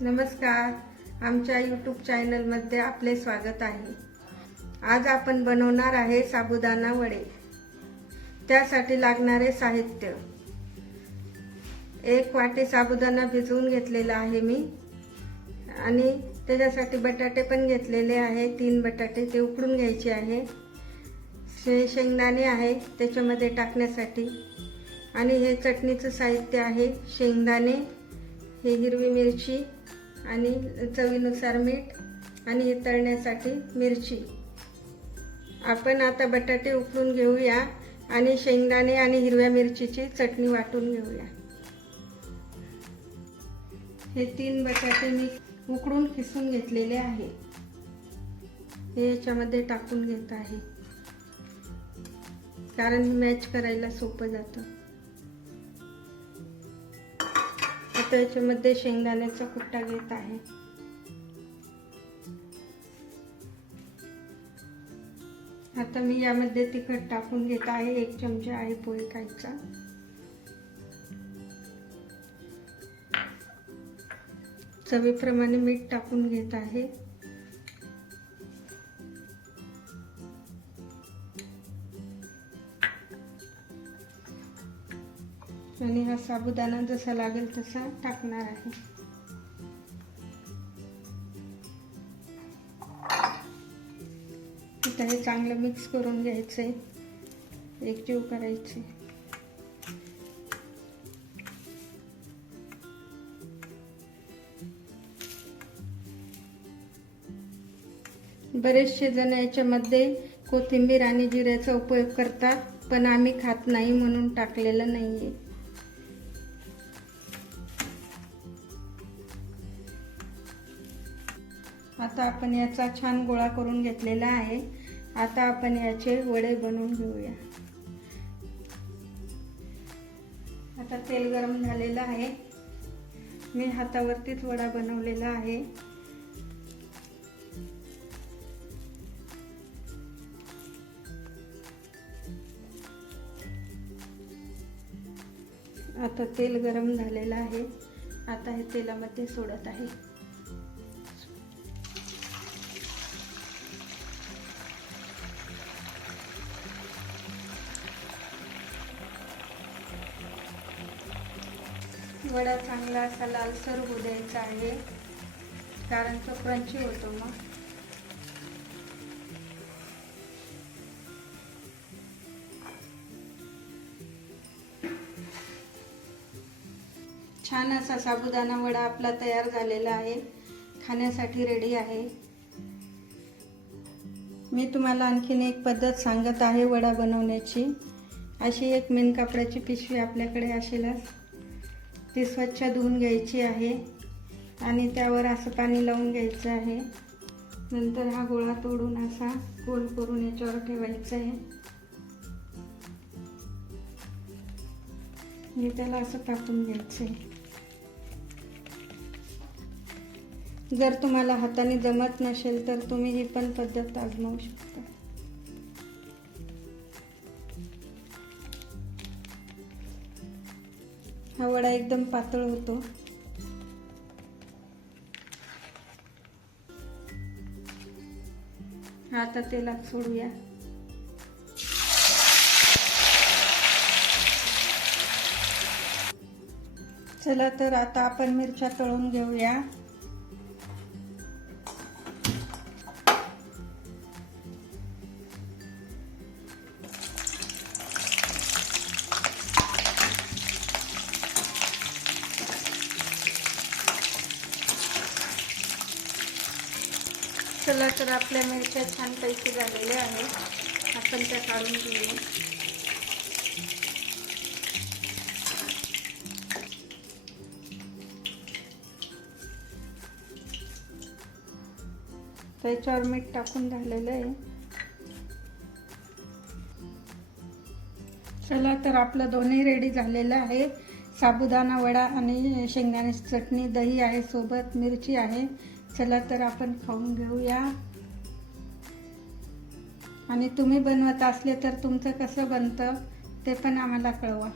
नमस्कार, आमच्या यूट्यूब चॅनलमध्ये आपले स्वागत आहे। आज आपण बनवणार आहे साबुदाणा वडे। त्यासाठी लागणारे साहित्य: 1 वाटी साबुदाणा भिजवून घेतलेला आहे मी, आणि त्याच्यासाठी बटाटे पण घेतलेले आहे। 3 बटाटे ते उकडून घ्यायचे आहे। शेंगदाणे आहे त्याच्यामध्ये टाकण्यासाठी, आणि हे चटणीचं साहित्य आहे। शेंगदाणे, हे हिरवी मिरची आणि चवीनुसार मीठ, आणि हे तळण्यासाठी मिरची। आपण आता बटाटे उकडून घेऊया आणि शेंगदाणे आणि हिरव्या मिरचीची चटणी वाटून घेऊया। हे 3 बटाटे मी उकडून खिसून घेतलेले आहे, हे याच्यामध्ये टाकून घेत आहे, कारण हे मॅच करायला सोपं जातं। आता याच्यामध्ये शेंगदाण्याचा कुट्टा घेत आहे। आता मी यामध्ये तिखट टाकून घेत आहे। 1 चमचा आहे पोहे खायचा। चवीप्रमाणे मीठ टाकून घेत आहे। आणि हा साबुदाणा जसा लागेल तसा टाकणार आहे। आता हे चांगलं मिक्स करून घ्यायचंय, एकजीव करायचे। बरेचसे जण याच्यामध्ये कोथिंबीर आणि जिऱ्याचा उपयोग करतात, पण आम्ही खात नाही म्हणून टाकलेलं नाहीये। आता आपण याचा छान गोळा करून घेतलेला आहे। आता आपण याचे वडे बनवून घेऊया। आता तेल गरम झालेलं आहे, मी हातावरतीच वडा बनवलेला आहे। आता तेल गरम झालेलं आहे, आता हे तेलामध्ये सोडत आहे। वडा चांगला असा लालसर होऊ द्यायचा आहे, कारण तो क्रंची होतो मग। छान असा साबुदाणा वडा आपला तयार झालेला आहे, खाण्यासाठी रेडी आहे। मी तुम्हाला आणखीन एक पद्धत सांगत आहे वडा बनवण्याची। अशी एक मेन कापडाची पिशवी आपल्याकडे असेलच, ती स्वच्छ धुवून घ्यायची आहे, आणि त्यावर असं पाणी लावून घ्यायचं आहे। नंतर हा गोळा तोडून असा गोल करून याच्यावर ठेवायचा आहे, आणि त्याला असं टाकून घ्यायचं आहे। जर तुम्हाला हाताने जमत नसेल तर तुम्ही ही पण पद्धत आजमावू शकता। हा वडा एकदम पातळ होतो। आता तेलात सोडूया। चला तर आता आपण मिरच्या तळून घेऊया। चला तर आपल्या मिरच्या छान पैकी झालेल्या आहेत, आपण त्या काढून घेऊया। त्याच्यावर मीठ टाकून झालेलं आहे। चला तर आपलं दोन्ही रेडी झालेलं आहे। साबुदाणा वडा आणि शेंगदाण्याची चटणी, दही आहे सोबत, मिरची आहे। चला तर आपण खाऊन घेऊया। आणि तुम्ही बनवत असले तर तुमचं कसं बनतं ते पण आम्हाला कळवा।